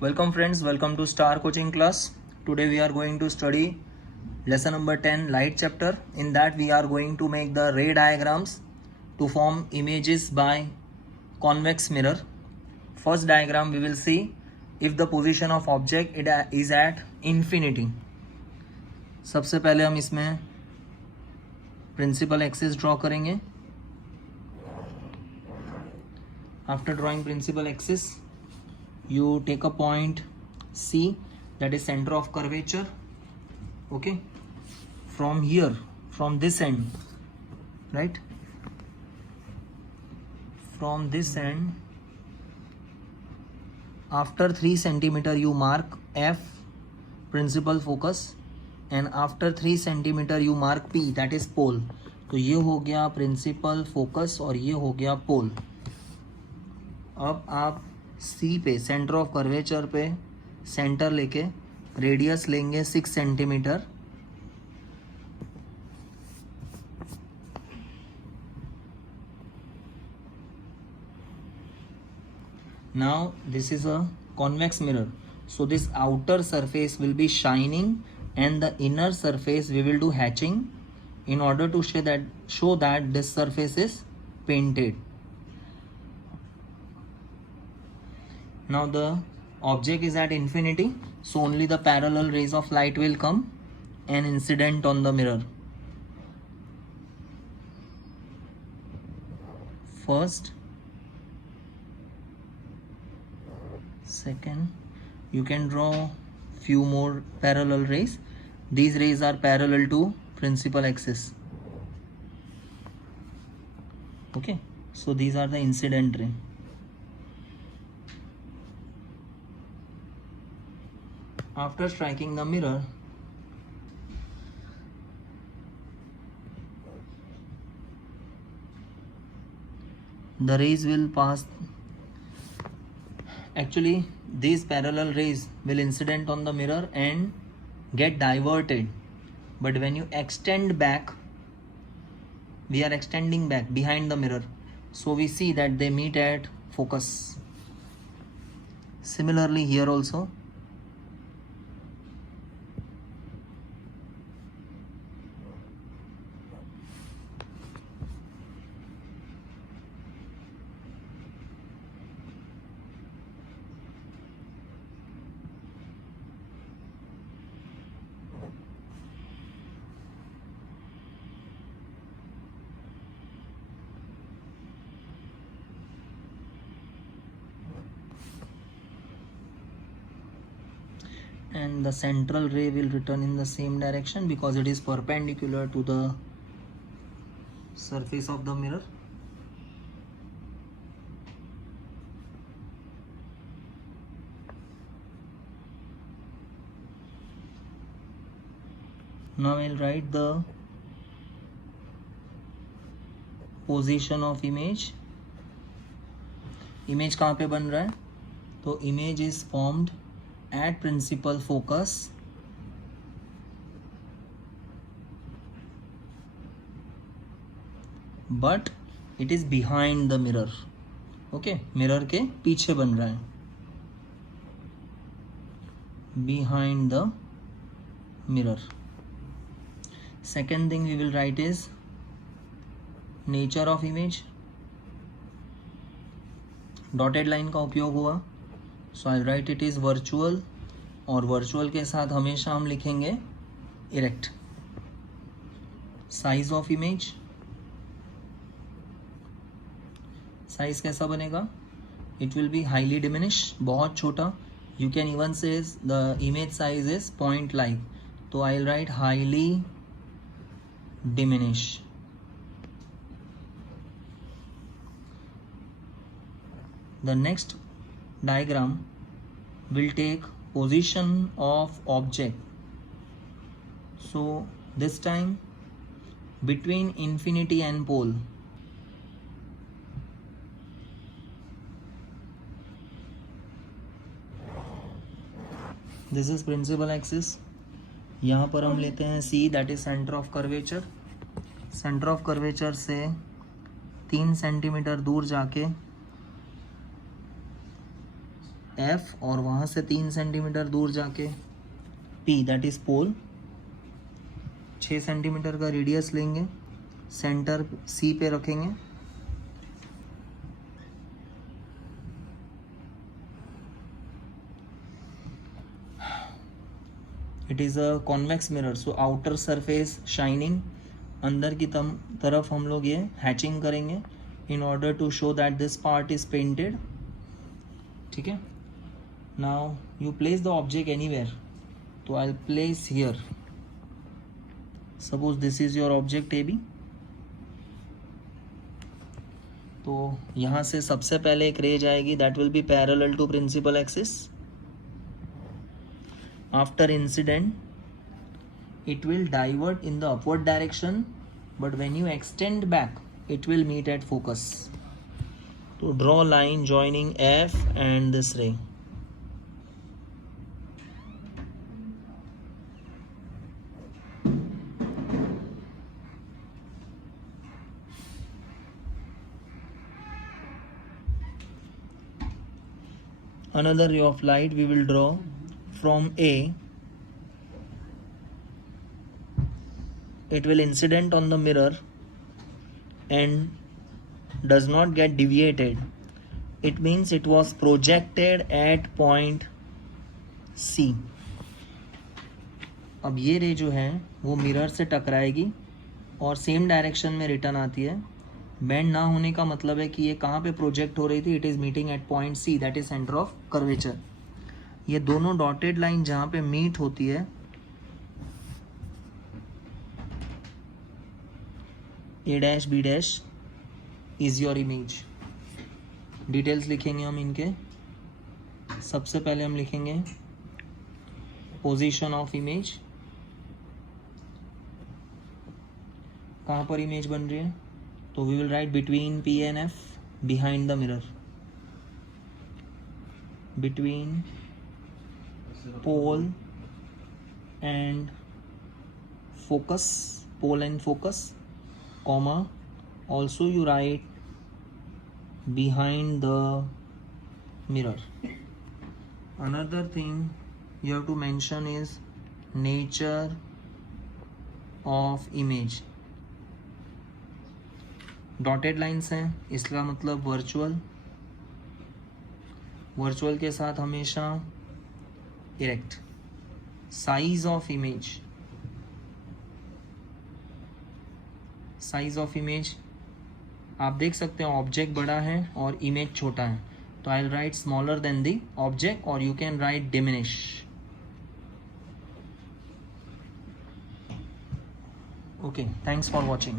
Welcome friends, welcome to Star Coaching class. Today we are going to study lesson number 10 light chapter. In that we are going to make the ray diagrams to form images by convex mirror. First diagram we will see if the position of object is at infinity. सबसे पहले हम इसमें principal axis draw करेंगे. After drawing principal axis, you take a point C, that is center of curvature. Okay, from here, from this end, right, from this end, after 3 centimeter you mark F, principal focus, and after 3 centimeter you mark P, that is pole. तो ये हो गया principal focus और ये हो गया पोल. अब आप C पे सेंटर ऑफ कर्वेचर पे सेंटर लेके रेडियस लेंगे 6 centimetre. Now this is a convex mirror, so this outer surface will be shining and the inner surface we will do hatching in order to show that this surface is painted. Now the object is at infinity, so only the parallel rays of light will come and incident on the mirror. First, second, you can draw few more parallel rays. These rays are parallel to principal axis. Okay, so these are the incident ray. After striking the mirror, the rays will pass. Actually, these parallel rays will incident on the mirror and get diverted. But when you extend back, we are extending back behind the mirror, so we see that they meet at focus. Similarly here also. And the central ray will return in the same direction because it is perpendicular to the surface of the mirror. Now I will write the position of image. Image कहाँ पे बन रहा है? तो image is formed at principal focus but it is behind the mirror. Okay, mirror के पीछे बन रहा है, behind the mirror. Second thing we will write is nature of image. Dotted line का उपयोग हुआ, so I write it is virtual, और virtual के साथ हमेशा हम लिखेंगे erect. Size of image, size कैसा बनेगा? It will be highly diminish, बहुत छोटा. You can even say the image size is point like, तो I will write highly diminish. The next diagram will take position of object. So this time between infinity and pole. This is principal axis. यहाँ पर हम लेते हैं C, that is center of curvature. Center of curvature से 3 centimetre दूर जाके F और वहाँ से 3 सेंटीमीटर दूर जाके P that is pole, 6 centimetre का रेडियस लेंगे, सेंटर C पे रखेंगे, it is a convex mirror so outer surface shining, अंदर की तरफ हम लोग ये हैचिंग करेंगे in order to show that this part is painted. ठीक है. Now you place the object anywhere, तो I will place here. Suppose this is your object A B. तो यहाँ से सबसे पहले एक रे जाएगी that will be parallel to principal axis. After incident, it will divert in the upward direction, but when you extend back, it will meet at focus. To draw a line joining F and this ray. Another ray of light we will draw from A. It will incident on the mirror and does not get deviated. It means it was projected at point C. अब ये रे जो है वो mirror से टकराएगी और same direction में return आती है. बेंड ना होने का मतलब है कि ये कहाँ पे प्रोजेक्ट हो रही थी. It is meeting at point C that is centre of curvature. ये दोनों डॉटेड लाइन जहाँ पे मीट होती है A dash B dash is your image. Details लिखेंगे हम इनके. सबसे पहले हम लिखेंगे पोजीशन ऑफ इमेज. कहाँ पर इमेज बन रही है, तो we will write between P and F behind the mirror. Between pole and focus, pole and focus, comma, also you write behind the mirror. Another thing you have to mention is nature of image. Dotted lines हैं, इसका मतलब virtual. Virtual के साथ हमेशा erect. Size of image, size of image आप देख सकते हैं ऑब्जेक्ट बड़ा है और इमेज छोटा है, तो I will write smaller than the object और you can write diminish. Okay, thanks for watching.